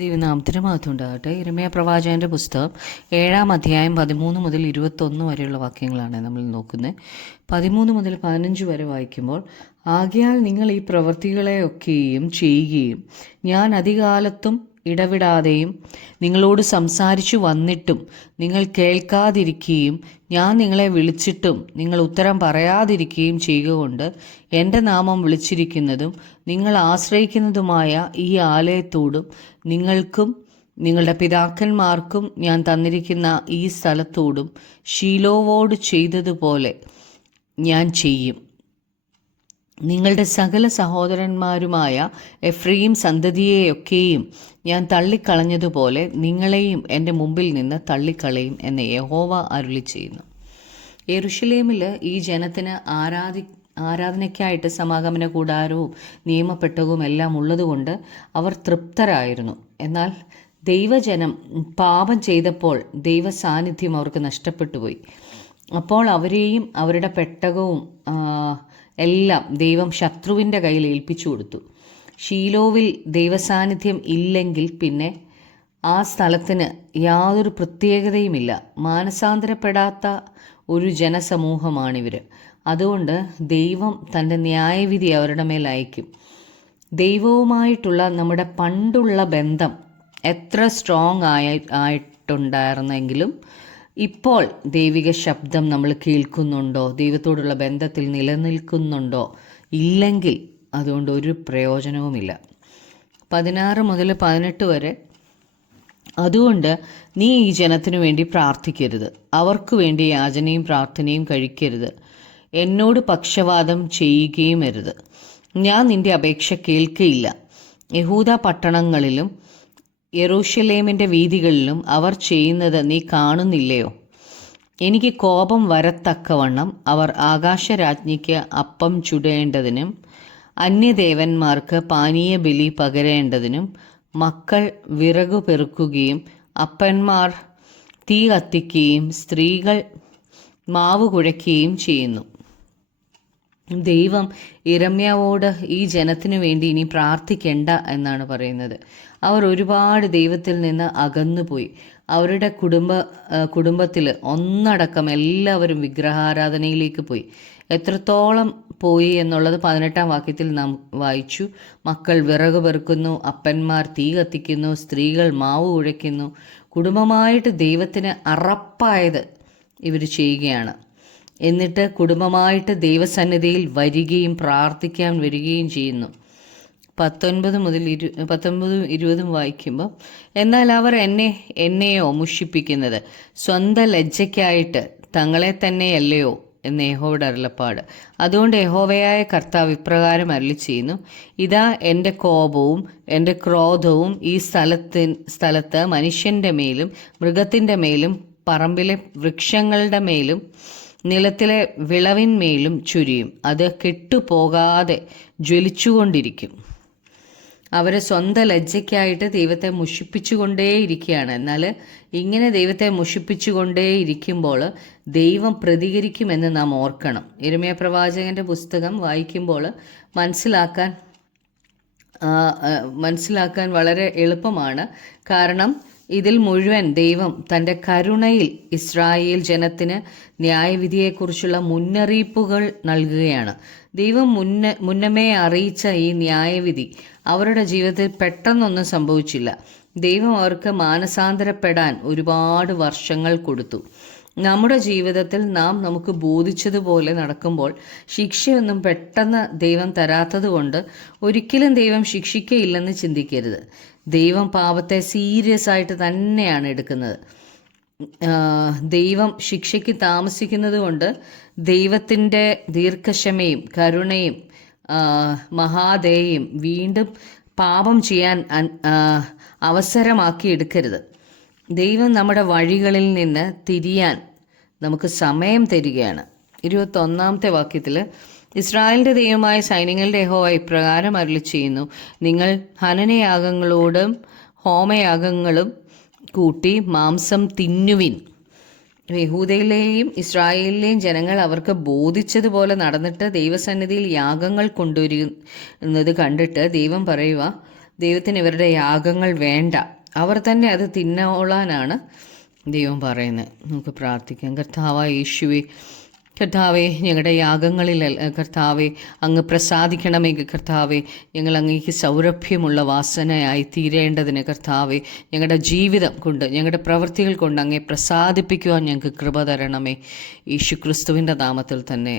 ദൈവനാമത്തിന് മഹത്വം ഉണ്ടാകട്ടെ. യിരെമ്യാ പ്രവാചകൻ്റെ പുസ്തകം 7-ാം അധ്യായം 13 മുതൽ 21 വരെയുള്ള വാക്യങ്ങളാണ് നമ്മൾ നോക്കുന്നത്. 13 മുതൽ 15 വരെ വായിക്കുമ്പോൾ, ആകയാൽ നിങ്ങൾ ഈ പ്രവൃത്തികളെയൊക്കെയും ചെയ്യുകയും ഞാൻ അധികാലത്തും ഇടവിടാതെയും നിങ്ങളോട് സംസാരിച്ചു വന്നിട്ടും നിങ്ങൾ കേൾക്കാതിരിക്കുകയും ഞാൻ നിങ്ങളെ വിളിച്ചിട്ടും നിങ്ങൾ ഉത്തരം പറയാതിരിക്കുകയും ചെയ്യുക കൊണ്ട് എൻ്റെ നാമം വിളിച്ചിരിക്കുന്നതും നിങ്ങൾ ആശ്രയിക്കുന്നതുമായ ഈ ആലയത്തോടും നിങ്ങൾക്കും നിങ്ങളുടെ പിതാക്കന്മാർക്കും ഞാൻ തന്നിരിക്കുന്ന ഈ സ്ഥലത്തോടും ശീലോവോട് ചെയ്തതുപോലെ ഞാൻ ചെയ്യും. നിങ്ങളുടെ സകല സഹോദരന്മാരുമായ എഫ്രയീം സന്തതിയെയൊക്കെയും ഞാൻ തള്ളിക്കളഞ്ഞതുപോലെ നിങ്ങളെയും എൻ്റെ മുമ്പിൽ നിന്ന് തള്ളിക്കളയും എന്ന് യഹോവ അരുളി ചെയ്യുന്നു. യെരൂശലേമിൽ ഈ ജനത്തിന് ആരാധനയ്ക്കായിട്ട് സമാഗമന കൂടാരവും നിയമപ്പെട്ടകവും എല്ലാം ഉള്ളതുകൊണ്ട് അവർ തൃപ്തരായിരുന്നു. എന്നാൽ ദൈവജനം പാപം ചെയ്തപ്പോൾ ദൈവ സാന്നിധ്യം അവർക്ക് നഷ്ടപ്പെട്ടു പോയി. അപ്പോൾ അവരെയും അവരുടെ പെട്ടകവും എല്ലാം ദൈവം ശത്രുവിൻ്റെ കയ്യിൽ ഏൽപ്പിച്ചു കൊടുത്തു. ഷീലോവിൽ ദൈവസാന്നിധ്യം ഇല്ലെങ്കിൽ പിന്നെ ആ സ്ഥലത്തിന് യാതൊരു പ്രത്യേകതയുമില്ല. മാനസാന്തരപ്പെടാത്ത ഒരു ജനസമൂഹമാണിവർ. അതുകൊണ്ട് ദൈവം തൻ്റെ ന്യായവിധി അവരുടെ മേൽ അയക്കും. ദൈവവുമായിട്ടുള്ള നമ്മുടെ പണ്ടുള്ള ബന്ധം എത്ര സ്ട്രോങ് ആയിട്ടുണ്ടായിരുന്നെങ്കിലും ഇപ്പോൾ ദൈവിക ശബ്ദം നമ്മൾ കേൾക്കുന്നുണ്ടോ, ദൈവത്തോടുള്ള ബന്ധത്തിൽ നിലനിൽക്കുന്നുണ്ടോ ഇല്ലെങ്കിൽ അതുകൊണ്ട് ഒരു പ്രയോജനവുമില്ല. 16 മുതൽ 18 വരെ, അതുകൊണ്ട് നീ ഈ ജനത്തിനു വേണ്ടി പ്രാർത്ഥിക്കരുത്, അവർക്കു വേണ്ടി യാചനയും പ്രാർത്ഥനയും കഴിക്കരുത്, എന്നോട് പക്ഷവാദം ചെയ്യുകയും അരുത്. ഞാൻ നിന്റെ അപേക്ഷ കേൾക്കയില്ല. യഹൂദ പട്ടണങ്ങളിലും യെരൂശലേമിൻ്റെ വീഥികളിലും അവർ ചെയ്യുന്നത് നീ കാണുന്നില്ലയോ? എനിക്ക് കോപം വരത്തക്കവണ്ണം അവർ ആകാശരാജ്ഞിക്ക് അപ്പം ചുടേണ്ടതിനും അന്യദേവന്മാർക്ക് പാനീയ ബലി പകരേണ്ടതിനും മക്കൾ വിറകു പെറുക്കുകയും അപ്പന്മാർ തീ കത്തിക്കുകയും സ്ത്രീകൾ മാവ് കുഴയ്ക്കുകയും ചെയ്യുന്നു. ദൈവം യിരെമ്യാവോട് ഈ ജനത്തിനു വേണ്ടി ഇനി പ്രാർത്ഥിക്കേണ്ട എന്നാണ് പറയുന്നത്. അവർ ഒരുപാട് ദൈവത്തിൽ നിന്ന് അകന്നുപോയി. അവരുടെ കുടുംബത്തിൽ ഒന്നടക്കം എല്ലാവരും വിഗ്രഹാരാധനയിലേക്ക് പോയി. എത്രത്തോളം പോയി എന്നുള്ളത് 18-ാം വാക്യത്തിൽ നാം വായിച്ചു. മക്കൾ വിറക് പെറുക്കുന്നു, അപ്പന്മാർ തീ കത്തിക്കുന്നു, സ്ത്രീകൾ മാവ് കുഴയ്ക്കുന്നു. കുടുംബമായിട്ട് ദൈവത്തിന് അറപ്പായത് ഇവർ ചെയ്യുകയാണ്. എന്നിട്ട് കുടുംബമായിട്ട് ദൈവസന്നിധിയിൽ വരികയും പ്രാർത്ഥിക്കാൻ വരികയും ചെയ്യുന്നു. 19 മുതൽ 19-20 വായിക്കുമ്പോൾ, എന്നാൽ അവർ എന്നെയോ മുഷിപ്പിക്കുന്നത് സ്വന്തം ലജ്ജയ്ക്കായിട്ട് തങ്ങളെ തന്നെയല്ലയോ എന്ന് യഹോവയുടെ അരുളപ്പാട്. അതുകൊണ്ട് യഹോവയായ കർത്താവ് ഇപ്രകാരം അരുളി ചെയ്യുന്നു, ഇതാ എൻ്റെ കോപവും എൻ്റെ ക്രോധവും ഈ സ്ഥലത്ത് മനുഷ്യൻ്റെ മേലും മൃഗത്തിൻ്റെ മേലും പറമ്പിലെ വൃക്ഷങ്ങളുടെ മേലും നിലത്തിലെ വിളവിന്മേലും ചുരിയും. അത് കെട്ടുപോകാതെ ജ്വലിച്ചുകൊണ്ടിരിക്കും. അവർ സ്വന്തം ലജ്ജയ്ക്കായിട്ട് ദൈവത്തെ മുഷിപ്പിച്ചുകൊണ്ടേയിരിക്കുകയാണ്. എന്നാൽ ഇങ്ങനെ ദൈവത്തെ മുഷിപ്പിച്ചുകൊണ്ടേയിരിക്കുമ്പോൾ ദൈവം പ്രതികരിക്കുമെന്ന് നാം ഓർക്കണം. യിരെമ്യാ പ്രവാചകൻ്റെ പുസ്തകം വായിക്കുമ്പോൾ മനസ്സിലാക്കാൻ വളരെ എളുപ്പമാണ്. കാരണം ഇതിൽ മുഴുവൻ ദൈവം തൻ്റെ കരുണയിൽ ഇസ്രായേൽ ജനത്തിന് ന്യായവിധിയെക്കുറിച്ചുള്ള മുന്നറിയിപ്പുകൾ നൽകുകയാണ്. ദൈവം മുന്നമേ അറിയിച്ച ഈ ന്യായവിധി അവരുടെ ജീവിതത്തിൽ പെട്ടെന്നൊന്നും സംഭവിച്ചില്ല. ദൈവം അവർക്ക് മാനസാന്തരപ്പെടാൻ ഒരുപാട് വർഷങ്ങൾ കൊടുത്തു. നമ്മുടെ ജീവിതത്തിൽ നാം നമുക്ക് ബോധിച്ചതുപോലെ നടക്കുമ്പോൾ ശിക്ഷയൊന്നും പെട്ടെന്ന് ദൈവം തരാത്തത് കൊണ്ട് ഒരിക്കലും ദൈവം ശിക്ഷിക്കയില്ലെന്ന് ചിന്തിക്കരുത്. ദൈവം പാപത്തെ സീരിയസ് ആയിട്ട് തന്നെയാണ് എടുക്കുന്നത്. ദൈവം ശിക്ഷയ്ക്ക് താമസിക്കുന്നത് കൊണ്ട് ദൈവത്തിൻ്റെ ദീർഘക്ഷമയും കരുണയും മഹാദയയും വീണ്ടും പാപം ചെയ്യാൻ അവസരമാക്കി എടുക്കരുത്. ദൈവം നമ്മുടെ വഴികളിൽ നിന്ന് തിരിയാൻ നമുക്ക് സമയം തരികയാണ്. 21-ാമത്തെ വാക്യത്തിൽ, ഇസ്രായേലിൻ്റെ ദൈവമായ സൈന്യങ്ങളുടെ യഹോവ ഇപ്രകാരം അരുളി ചെയ്യുന്നു, നിങ്ങൾ ഹനനയാഗങ്ങളോടും ഹോമയാഗങ്ങളും കൂട്ടി മാംസം തിന്നുവിൻ. യഹൂദയിലെയും ഇസ്രായേലിലെയും ജനങ്ങൾ അവർക്ക് ബോധിച്ചതുപോലെ നടന്നിട്ട് ദൈവസന്നിധിയിൽ യാഗങ്ങൾ കൊണ്ടുവരുന്നത് കണ്ടിട്ട് ദൈവം പറയുക, ദൈവത്തിന് ഇവരുടെ യാഗങ്ങൾ വേണ്ട, അവർ തന്നെ അത് തിന്നോളാനാണ് ദൈവം പറയുന്നത്. നമുക്ക് പ്രാർത്ഥിക്കാം. കർത്താവായ യേശുവേ, കർത്താവെ, ഞങ്ങളുടെ യാഗങ്ങളിൽ കർത്താവെ അങ്ങ് പ്രസാദിക്കണമെങ്കിൽ കർത്താവെ, ഞങ്ങൾ അങ്ങേക്ക് സൗരഭ്യമുള്ള വാസനയായി തീരേണ്ടതിന് കർത്താവെ, ഞങ്ങളുടെ ജീവിതം കൊണ്ട്, ഞങ്ങളുടെ പ്രവൃത്തികൾ കൊണ്ട് അങ്ങേ പ്രസാദിപ്പിക്കുവാൻ ഞങ്ങൾക്ക് കൃപ തരണമേ. യേശു ക്രിസ്തുവിൻ്റെ നാമത്തിൽ തന്നെ